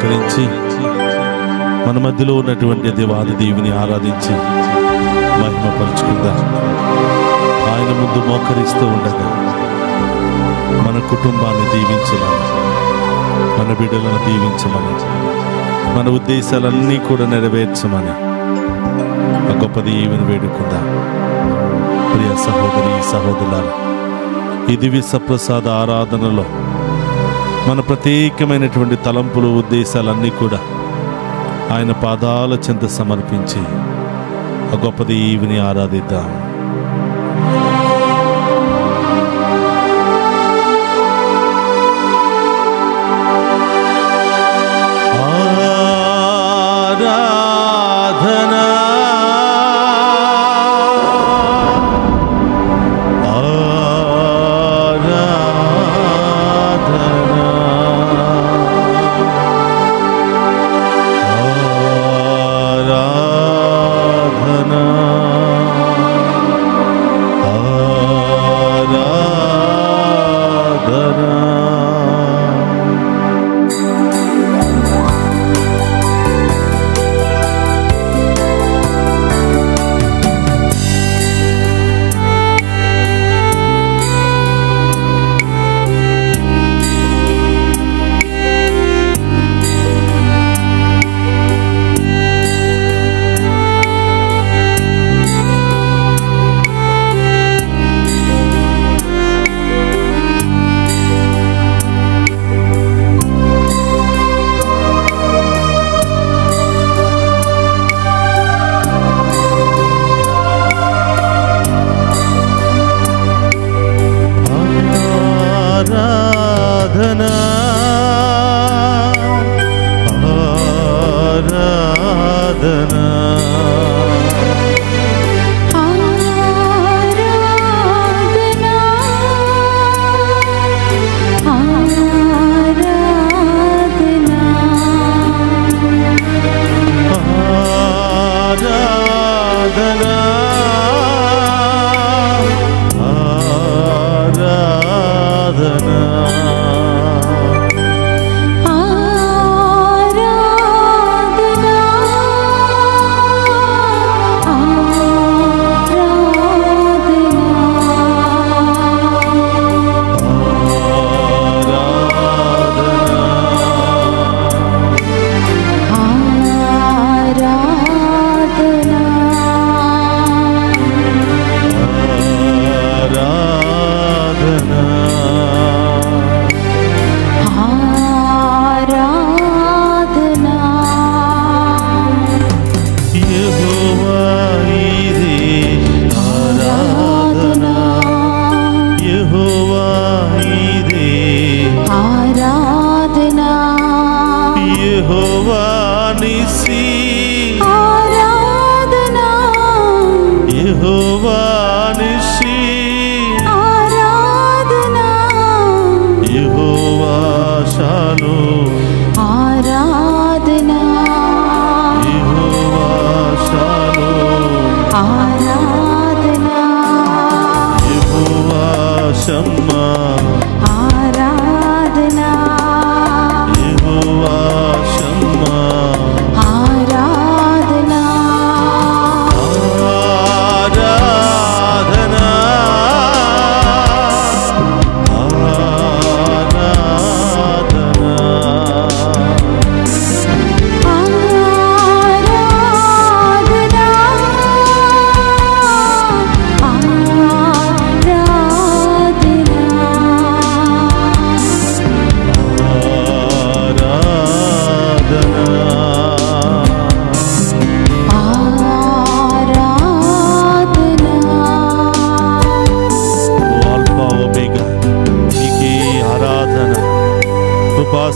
మోకరించి మన మధ్యలో ఉన్నటువంటి దేవాది దేవుని ఆరాధించి మహిమపరుచుకుందాం. ఆయన ముందు మోకరిస్తూ ఉండగా మన కుటుంబాన్ని దీవించమని, మన బిడ్డలను దీవించమని, మన ఉద్దేశాలన్నీ కూడా నెరవేర్చమని ఆ గొప్ప దీవెన వేడుకుందాం. ప్రియ సహోదరి సహోదరులారా, ఈ దివ్య సప్రసాద ఆరాధనలో మన ప్రత్యేకమైనటువంటి తలంపులు, ఉద్దేశాలన్నీ కూడా ఆయన పాదాల చెంత సమర్పించి ఆ గొప్ప దీవెని ఆరాధిద్దాం.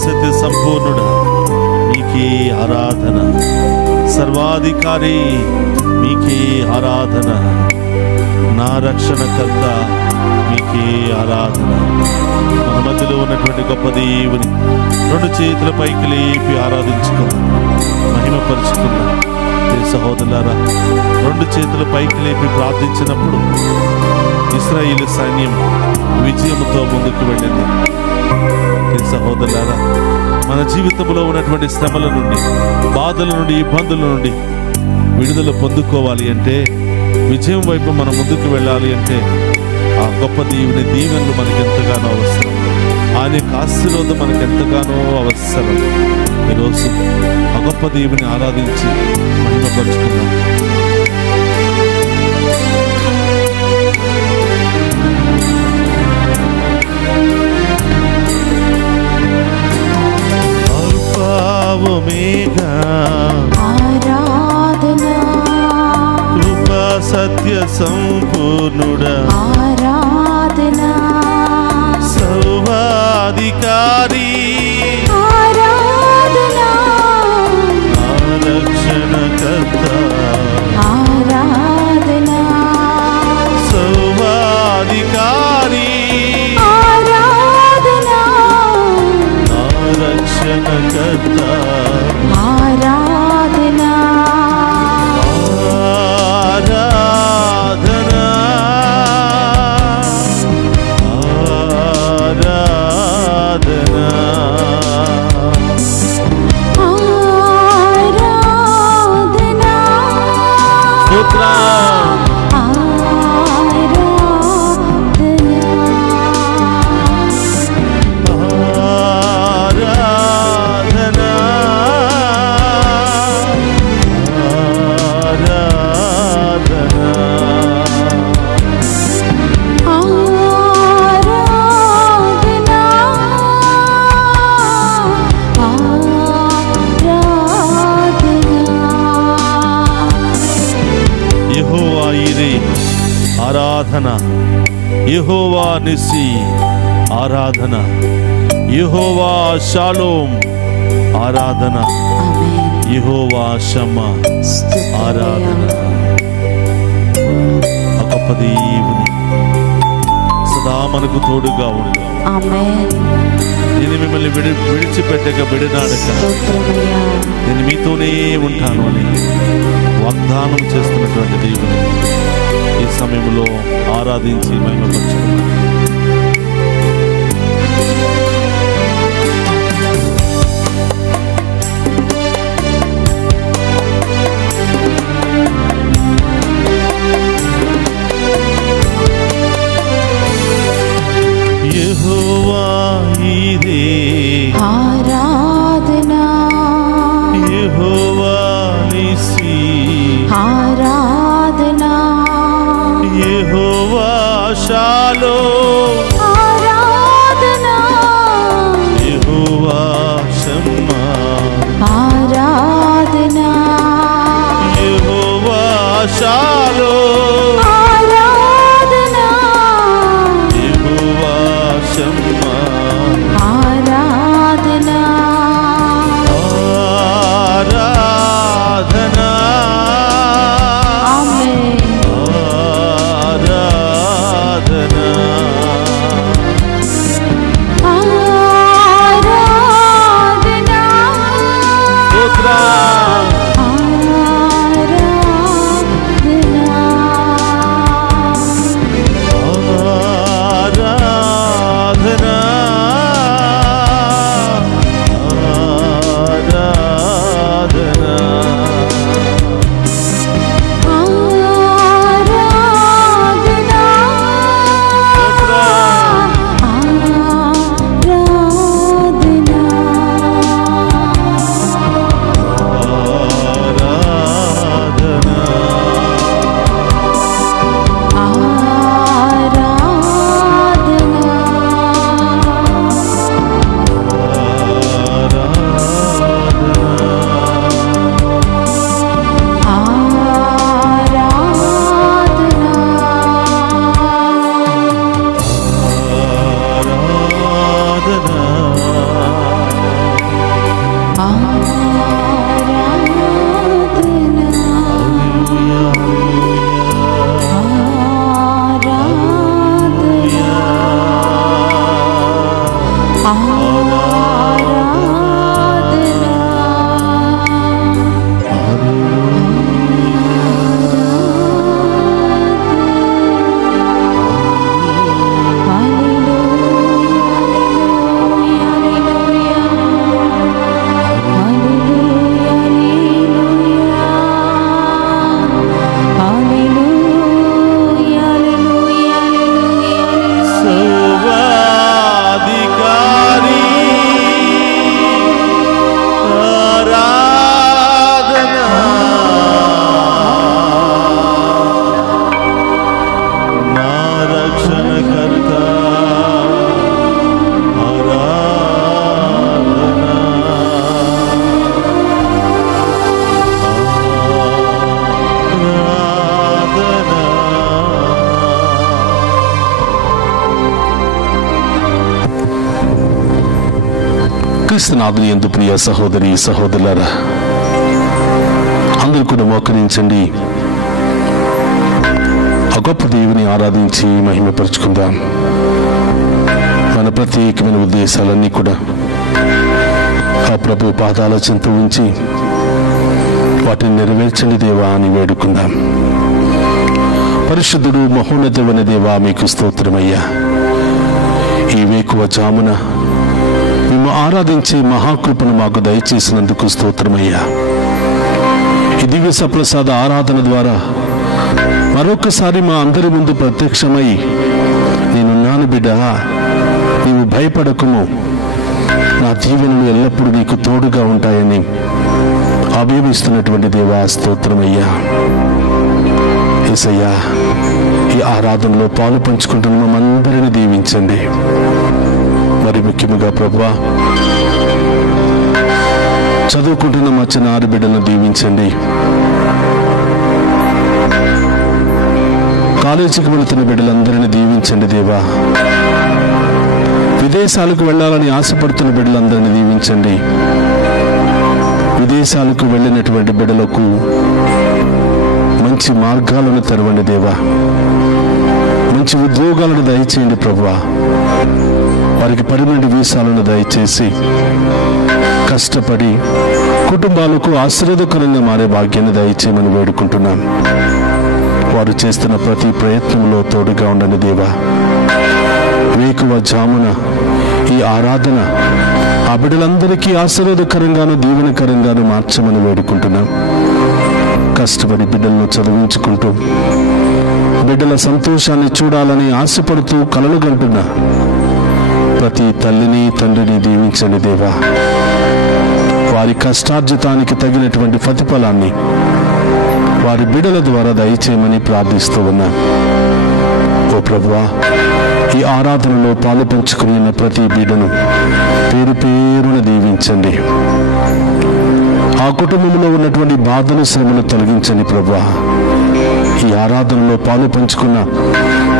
సత్య సంపూర్ణుడా మీకే ఆరాధన, సర్వాధికారి మీకే ఆరాధన, నా రక్షణకర్త మీకే ఆరాధన. మన మధ్యలో ఉన్నటువంటి గొప్ప దేవుని రెండు చేతుల పైకి లేపి ఆరాధించుకుందాం, మహిమపరుచుకుందాం. సహోదరులారా, రెండు చేతుల పైకి లేపి ప్రార్థించినప్పుడు ఇశ్రాయేలు సైన్యం విజయముతో ముందుకు వెళ్ళింది. సహోదరులారా, మన జీవితంలో ఉన్నటువంటి శ్రమల నుండి, బాధల నుండి, ఇబ్బందుల నుండి విడుదల పొందుకోవాలి అంటే, విజయం వైపు మనం ముందుకు వెళ్ళాలి అంటే ఆ గొప్ప దేవుని దీవెనలు మనకు ఎంతగానో అవసరం. ఆయన యొక్క ఆశీర్వాదం మనకు ఎంతగానో అవసరం. ఈరోజు ఆ గొప్ప దేవుని ఆరాధించి మహిమపరుచుకున్నాం. ఆరాధనా కృపా సత్య సంపూర్ణుడా, ఆరాధనా సర్వాధికారి, ఆరాధనా రక్షణకర్త, ఆరాధనా సర్వాధికారి, ఆరాధనా రక్షణకర్త, ఆరాధనా ఆరాధనా, ఆరాధనా, ఆరాధనా స్తోత్రం. ఆరాధనా, ఆరాధనా, యెహోవా ఈరే ఆరాధన, యెహోవా నిస్సి ఆరాధన, యెహోవా షాలోమ్ ఆరాధన, యెహోవా షమ్మా ఆరాధన. ఆ గొప్ప దేవుని సదా మనకు తోడుగా ఉండు. నేను మిమ్మల్ని విడిచిపెట్టక విడనాడక నేను మీతోనే ఉంటాను అని వాగ్దానం చేస్తున్నటువంటి దేవుని ఈ సమయంలో ఆరాధించి మహిమపరచుకున్నాను. యెహోవా ఈరే ఆరాధనా, యెహోవా నిస్సి ఆరాధనా, యెహోవా షాలోమ్, ఆరాధనా, యెహోవా షమ్మా, ఆరాధనా, యెహోవా షాలోమ్, ఆరాధనా, యెహోవా షమ్మా, ఆరాధనా, ఆరాధనా, ఆమేన్. ఆరాధనా, ఆరాధనా, స్తోత్రం. ఆరాధనా, ఆరాధనా, ఆరాధనా, ఆరాధనా, ఆరాధనా, క్రీస్తునాథుని యందు ప్రియ సహోదరి సహోదరులారా, అందరూ కూడా మోకరించండి. ఆ గొప్ప దేవుని ఆరాధించి మహిమపరుచుకుందాం. మన ప్రత్యేకమైన ఉద్దేశాలన్నీ కూడా ఆ ప్రభు పాదాల చెంత ఉంచి వాటిని నెరవేర్చండి దేవా అని వేడుకుందాం. పరిశుద్ధుడు మహోన్నతుడైన దేవా, మీకు స్తోత్రమయ్యా. ఈ వేకువ జామున మేము ఆరాధించే మహాకృపను మాకు దయచేసినందుకు స్తోత్రమయ్యా. ఈ దివ్య సప్రసాద ఆరాధన ద్వారా మరొకసారి మా అందరి ముందు ప్రత్యక్షమై, నేనున్నాను బిడ్డ, నీవు భయపడకుము, నా దీవెనలు ఎల్లప్పుడూ నీకు తోడుగా ఉంటాయని అభియమిస్తున్నటువంటి దేవా స్తోత్రమయ్యా. యేసయ్యా, ఈ ఆరాధనలో పాలు పంచుకుంటున్న మనందరిని దీవించండి. మరి ముఖ్యముగా ప్రభువా, చదువుకుంటున్న మా చిన్న ఆడబిడ్డలను దీవించండి. కాలేజీకి వెళుతున్న బిడ్డలందరినీ దీవించండి దేవా. విదేశాలకు వెళ్ళాలని ఆశపడుతున్న బిడ్డలందరినీ దీవించండి. విదేశాలకు వెళ్ళినటువంటి బిడ్డలకు మంచి మార్గాలను తెరవండి దేవా. మంచి ఉద్యోగాలను దయచేయండి ప్రభువా. వారికి పర్మనెంట్ వీసాలను దయచేసి కష్టపడి కుటుంబాలకు ఆశీర్వాదకరంగా మారే భాగ్యాన్ని దయచేయమని వేడుకుంటున్నాం. వారు చేస్తున్న ప్రతి ప్రయత్నంలో తోడుగా ఉండండి దేవా. వేకువ జామున ఈ ఆరాధన ఆ బిడ్డలందరికీ ఆశీర్వాదకరంగాను దీవెనకరంగాను మార్చమని వేడుకుంటున్నాం. కష్టపడి బిడ్డలను చదివించుకుంటూ బిడ్డల సంతోషాన్ని చూడాలని ఆశపడుతూ కలలు గంటున్న ప్రతి తల్లిని తండ్రిని దీవించండి దేవా. వారి కష్టార్జితానికి తగినటువంటి ప్రతిఫలాన్ని వారి బిడ్డల ద్వారా దయచేయమని ప్రార్థిస్తూ ఉన్నా. ఓ ప్రభువా, ఈ ఆరాధనలో పాలు పంచుకుని ఉన్న ప్రతి బిడ్డను పేరు పేరున దీవించండి. ఆ కుటుంబంలో ఉన్నటువంటి బాధలు శ్రమను తొలగించండి ప్రభువా. ఈ ఆరాధనలో పాలు పంచుకున్న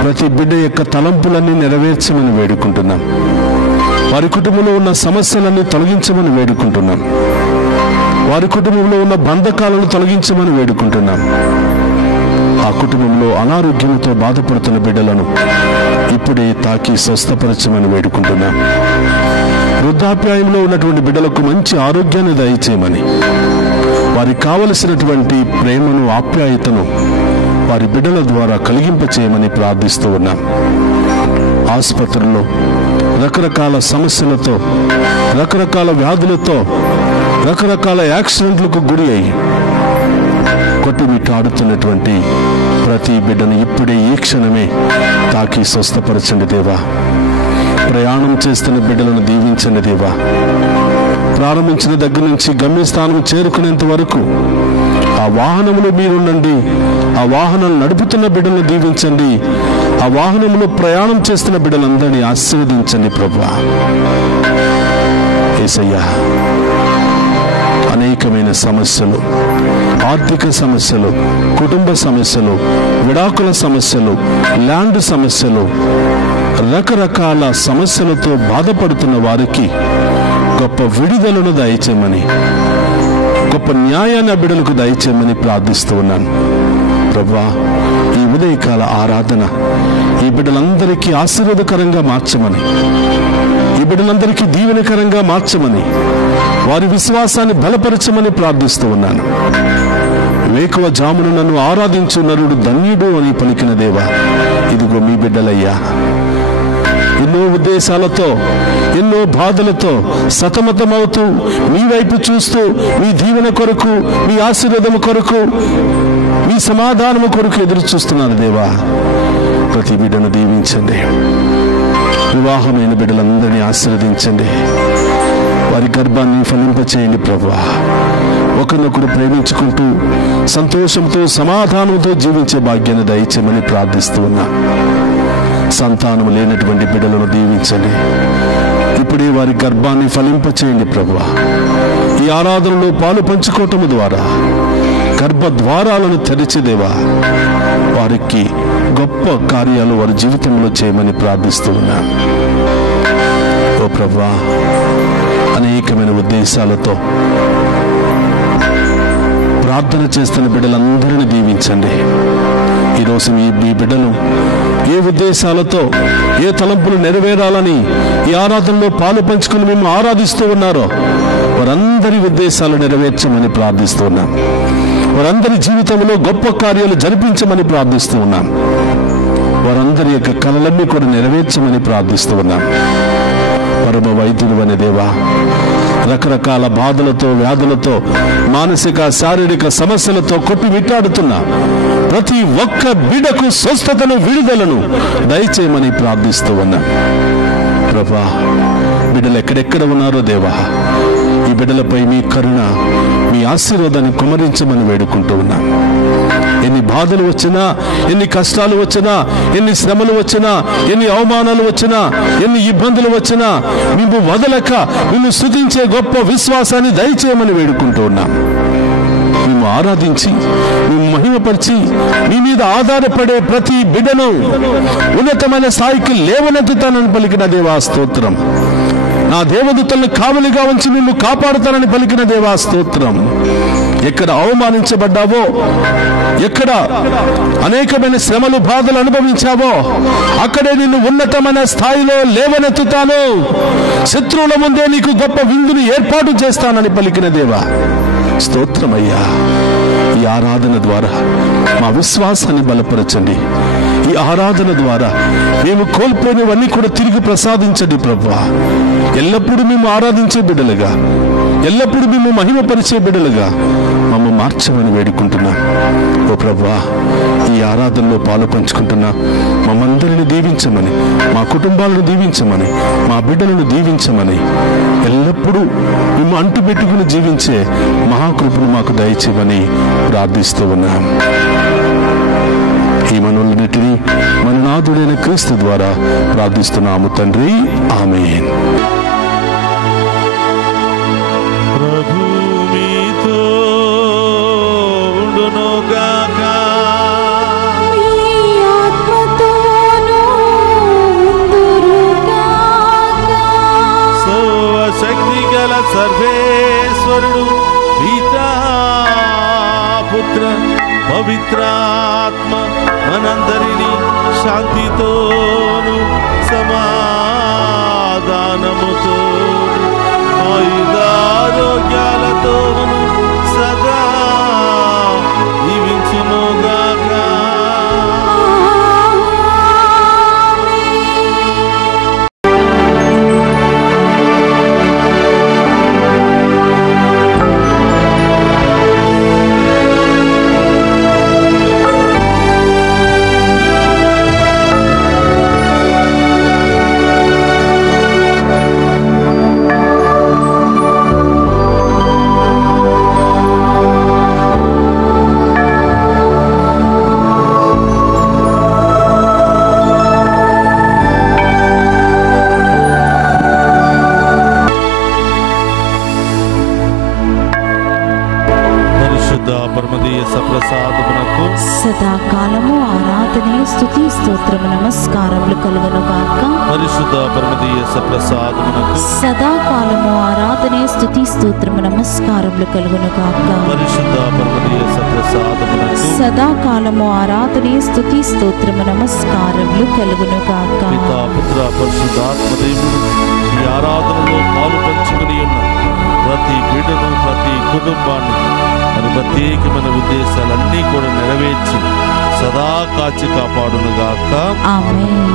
ప్రతి బిడ్డ యొక్క తలంపులన్నీ నెరవేర్చమని వేడుకుంటున్నాం. వారి కుటుంబంలో ఉన్న సమస్యలన్నీ తొలగించమని వేడుకుంటున్నాం. వారి కుటుంబంలో ఉన్న బంధకాలను తొలగించమని వేడుకుంటున్నాం. ఆ కుటుంబంలో అనారోగ్యంతో బాధపడుతున్న బిడ్డలను ఇప్పుడే తాకి స్వస్థపరచమని వేడుకుంటున్నాం. వృద్ధాప్యాయంలో ఉన్నటువంటి బిడ్డలకు మంచి ఆరోగ్యాన్ని దయచేయమని, వారికి కావలసినటువంటి ప్రేమను ఆప్యాయతను వారి బిడ్డల ద్వారా కలిగింపచేయమని ప్రార్థిస్తూ ఉన్నాం. ఆసుపత్రుల్లో రకరకాల సమస్యలతో, రకరకాల వ్యాధులతో, రకరకాల యాక్సిడెంట్లకు గురి అయి కొట్టుమిట్టాడుతున్నటువంటి ప్రతి బిడ్డను ఇప్పుడే ఈ క్షణమే తాకి స్వస్థపరచండి దేవా. ప్రయాణం చేస్తున్న బిడ్డలను దీవించండి దేవా. ప్రారంభించిన దగ్గర నుంచి గమ్యస్థానం చేరుకునేంత వరకు ఆ వాహనంలో మీరుండండి. ఆ వాహనం నడుపుతున్న బిడ్డలను దీవించండి. ఆ వాహనంలో ప్రయాణం చేస్తున్న బిడ్డలందరినీ ఆశీర్వదించండి ప్రభువా. యేసయ్యా, అనేకమైన సమస్యలు, ఆర్థిక సమస్యలు, కుటుంబ సమస్యలు, విడాకుల సమస్యలు, ల్యాండ్ సమస్యలు, రకరకాల సమస్యలతో బాధపడుతున్న వారికి గొప్ప విడుదలను దయచేయమని, గొప్ప న్యాయాన్ని బిడ్డలకు దయచేయమని ప్రార్థిస్తూ ఉన్నాను ప్రభువా. ఈ ఉదయకాల ఆరాధన ఈ బిడ్డలందరికీ ఆశీర్వాదకరంగా మార్చమని, ఈ బిడ్డలందరికీ దీవెనకరంగా మార్చమని, వారి విశ్వాసాన్ని బలపరచమని ప్రార్థిస్తూ ఉన్నాను. వేకువ జామున నన్ను ఆరాధించు నరుడు ధన్యుడు అని పలికిన దేవా, ఇదిగో మీ బిడ్డలయ్యా. ఎన్నో ఉద్దేశాలతో, ఎన్నో బాధలతో సతమతమవుతూ మీ వైపు చూస్తూ మీ దీవెన కొరకు, మీ ఆశీర్వాదము కొరకు, మీ సమాధానము కొరకు ఎదురు చూస్తున్నాను దేవా. ప్రతి బిడ్డను దీవించండి. వివాహమైన బిడ్డలందరినీ ఆశీర్వదించండి. వారి గర్భాన్ని ఫలింపచేయండి ప్రభువా. ఒకరినొకరు ప్రేమించుకుంటూ సంతోషంతో సమాధానంతో జీవించే భాగ్యాన్ని దయచేయమని ప్రార్థిస్తూ ఉన్నా. సంతానం లేనటువంటి బిడ్డలను దీవించండి. ఇప్పుడే వారి గర్భాన్ని ఫలింపచేయండి ప్రభువా. ఈ ఆరాధనలో పాలు పంచుకోవటం ద్వారా గర్భద్వారాలను తెరిచేదేవా, వారికి గొప్ప కార్యాలు వారి జీవితంలో చేయమని ప్రార్థిస్తూ ఉన్నా. ఓ ప్రభువా, అనేకమైన ఉద్దేశాలతో ప్రార్థన చేస్తున్న బిడ్డలందరినీ దీవించండి. ఈరోజు మీ బిడ్డలు ఏ ఉద్దేశాలతో, ఏ తలంపులు నెరవేరాలని ఈ ఆరాధనలో పాలు పంచుకుని మేము ఆరాధిస్తూ ఉన్నారో వారందరి ఉద్దేశాలు నెరవేర్చమని ప్రార్థిస్తూ ఉన్నాం. వారందరి జీవితంలో గొప్ప కార్యాలు జరిపించమని ప్రార్థిస్తూ ఉన్నాం. వారందరి యొక్క కలలన్నీ కూడా నెరవేర్చమని ప్రార్థిస్తూ ఉన్నాం. పరమ వైద్యుడు అనే దేవా, రకరకాల బాధలతో, వ్యాధులతో, మానసిక శారీరక సమస్యలతో కొట్టిమిట్టాడుతున్నా ప్రతి ఒక్క బిడ్డకు స్వస్థతను, విడుదలను దయచేయమని ప్రార్థిస్తూ ఉన్నాం. ప్రభా, బిడ్డలు ఎక్కడెక్కడ ఉన్నారో దేవా, ఈ బిడ్డలపై మీ కరుణ, మీ ఆశీర్వాదాన్ని కుమరించమని వేడుకుంటూ ఉన్నాం. ఎన్ని బాధలు వచ్చినా, ఎన్ని కష్టాలు వచ్చినా, ఎన్ని శ్రమలు వచ్చినా, ఎన్ని అవమానాలు వచ్చినా, ఎన్ని ఇబ్బందులు వచ్చినా మేము వదలక మేము స్తుతించే గొప్ప విశ్వాసాన్ని దయచేయమని వేడుకుంటూ ఉన్నాం. మేము ఆరాధించి, మేము మహిమపరిచి, మీ మీద ఆధారపడే ప్రతి బిడ్డను ఉన్నతమైన స్థాయికి లేవనెత్తుతానని పలికిన దేవా స్తోత్రం. నా దేవదూతలను కావలిగా ఉంచి నిన్ను కాపాడుతానని పలికిన దేవా స్తోత్రం. ఎక్కడ అవమానించబడ్డావో, ఎక్కడ అనేకమైన శ్రమలు, బాధలు అనుభవించావో అక్కడే నిన్ను ఉన్నతమైన స్థాయిలో లేవనెత్తుతాను. శత్రువుల ముందే నీకు గొప్ప విందుని ఏర్పాటు చేస్తానని పలికిన దేవా స్తోత్రమయ్యా. ఈ ఆరాధన ద్వారా మా విశ్వాసాన్ని బలపరచండి. ఈ ఆరాధన ద్వారా మేము కోల్పోయినవన్నీ కూడా తిరిగి ప్రసాదించండి ప్రభువా. ఎల్లప్పుడూ మేము ఆరాధించే బిడ్డలుగా, ఎల్లప్పుడూ మేము మహిమపరిచే బిడ్డలుగా మమ్మల్ని మార్చమని వేడుకుంటున్నా. ఓ ప్రభువా, ఈ ఆరాధనలో పాలు పంచుకుంటున్నా మమ్మందరిని దీవించమని, మా కుటుంబాలను దీవించమని, మా బిడ్డలను దీవించమని, ఎల్లప్పుడూ మేము అంటుపెట్టుకుని జీవించే మహాకృపను మాకు దయచేయమని ప్రార్థిస్తూ ఉన్నాం. ఈ మనవులన్నిటినీ మన నాథుడైన క్రీస్తు ద్వారా ప్రార్థిస్తున్నాము తండ్రి, ఆమేన్. ప్రభు మీతో ఉండునుగాక. మీ ఆత్మతోనూ ఉండునుగాక. సర్వశక్తి గల సర్వేశ్వరుడు పితా, పుత్ర, పవిత్రాత్మ మనందరినీ శాంతితోను సమాధానముతో ఆయుధారోగ్యాలతోను సదా దీవించునుగాక. సప్రసాదమునకు సదాకాలము ఆరాధనే, స్తుతి, స్తోత్రము, నమస్కారములు కలుగునుగాక. పరిశుద్ధ పరమదీయ సప్రసాదమునకు సదాకాలము ఆరాధనే, స్తుతి, స్తోత్రము, నమస్కారములు కలుగునుగాక. పరిశుద్ధ పరమదీయ సప్రసాదమునకు సదాకాలము ఆరాధనే, స్తుతి, స్తోత్రము, నమస్కారములు కలుగునుగాక. పితా, పుత్ర, పరిశుద్ధాత్మ దేవుడు ఈ ఆరాధనలో పాలు పంచుకుని ఉన్న ప్రతి బిడ్డను, ప్రతి కుటుంబాన్ని మరి ప్రత్యేకమైన ఉద్దేశాలన్నీ కూడా నెరవేర్చి సదా కాచి కాపాడునుగాక. ఆమేన్.